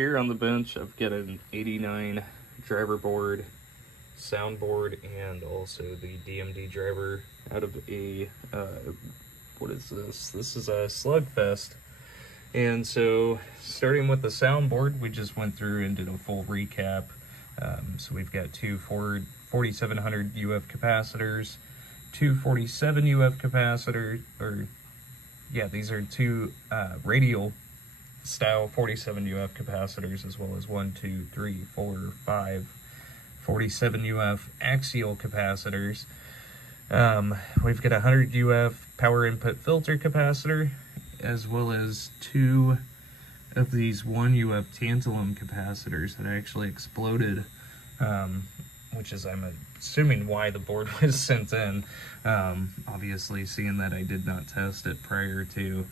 here on the bench, I've got an 89 driver board, soundboard, and also the DMD driver out of a, what is this? This is a Slugfest. And so, starting with the soundboard, we just went through and did a full recap. So we've got two 4700 UF capacitors, two 47 UF capacitors, these are two radial style 47 UF capacitors, as well as 47 UF axial capacitors. We've got a 100 UF power input filter capacitor, as well as two of these 1 UF tantalum capacitors that actually exploded, which is, I'm assuming, why the board was sent in. Obviously, seeing that I did not test it prior to.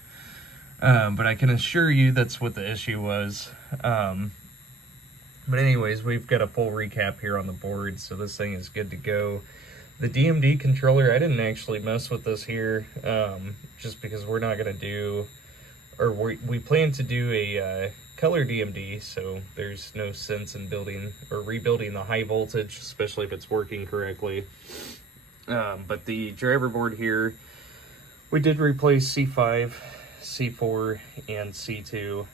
But I can assure you that's what the issue was. But anyways, we've got a full recap here on the board, so this thing is good to go. The DMD controller, I didn't actually mess with this here, just because we're not going to do, or we plan to do a color DMD, so there's no sense in building or rebuilding the high voltage, especially if it's working correctly. But the driver board here, we did replace C5, C4, and C2.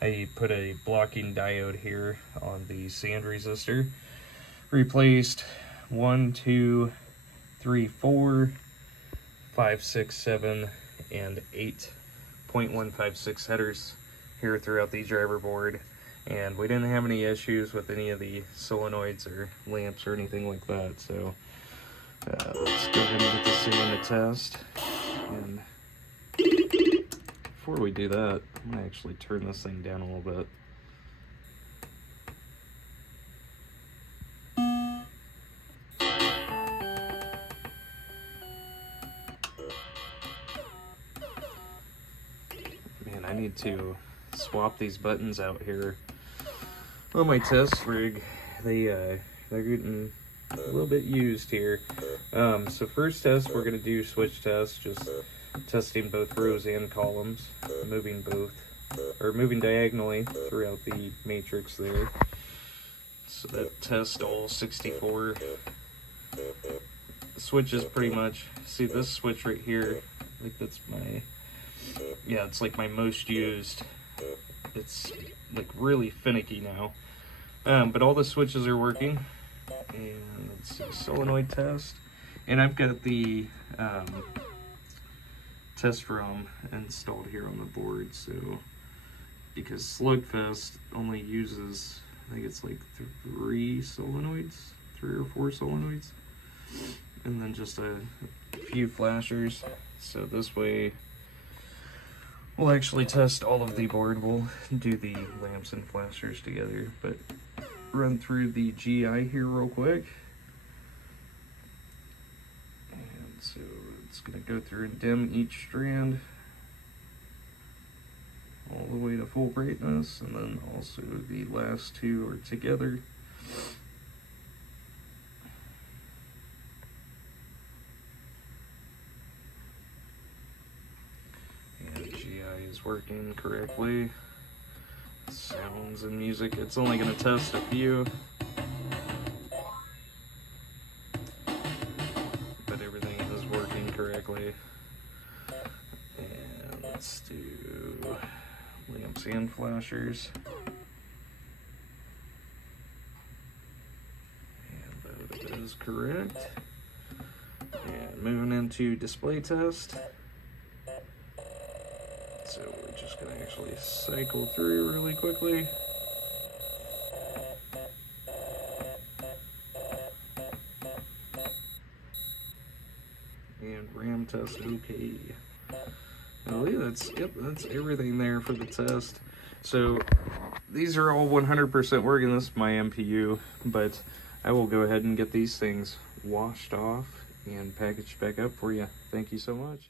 I put a blocking diode here on the sand resistor. Replaced 1, 2, 3, 4, 5, 6, 7, and 8.156 headers here throughout the driver board. And we didn't have any issues with any of the solenoids or lamps or anything like that. So let's go ahead and get this thing in the test. And before we do that, I'm going to actually turn this thing down a little bit. Man, I need to swap these buttons out here on my test rig. They're getting a little bit used here. So first test, we're going to do switch test, just testing both rows and columns, moving diagonally throughout the matrix there. So that test all 64 switches pretty much. See this switch right here, like that's my, yeah, it's like my most used. It's like really finicky now. But all the switches are working. And let's see, solenoid test. And I've got the test ROM installed here on the board, so because Slugfest only uses, I think it's like 3 or 4 solenoids, and then just a few flashers. So this way we'll actually test all of the board. We'll do the lamps and flashers together, but run through the GI here real quick. And so it's going to go through and dim each strand all the way to full brightness, and then also the last two are together. And GI is working correctly. Sounds and music, it's only going to test a few, but everything is working correctly. And let's do lamps and flashers. And that is correct. And moving into display test. So we're just going to actually cycle through really quickly. And RAM test okay. I believe that's everything there for the test. So these are all 100% working. This is my MPU, but I will go ahead and get these things washed off and packaged back up for you. Thank you so much.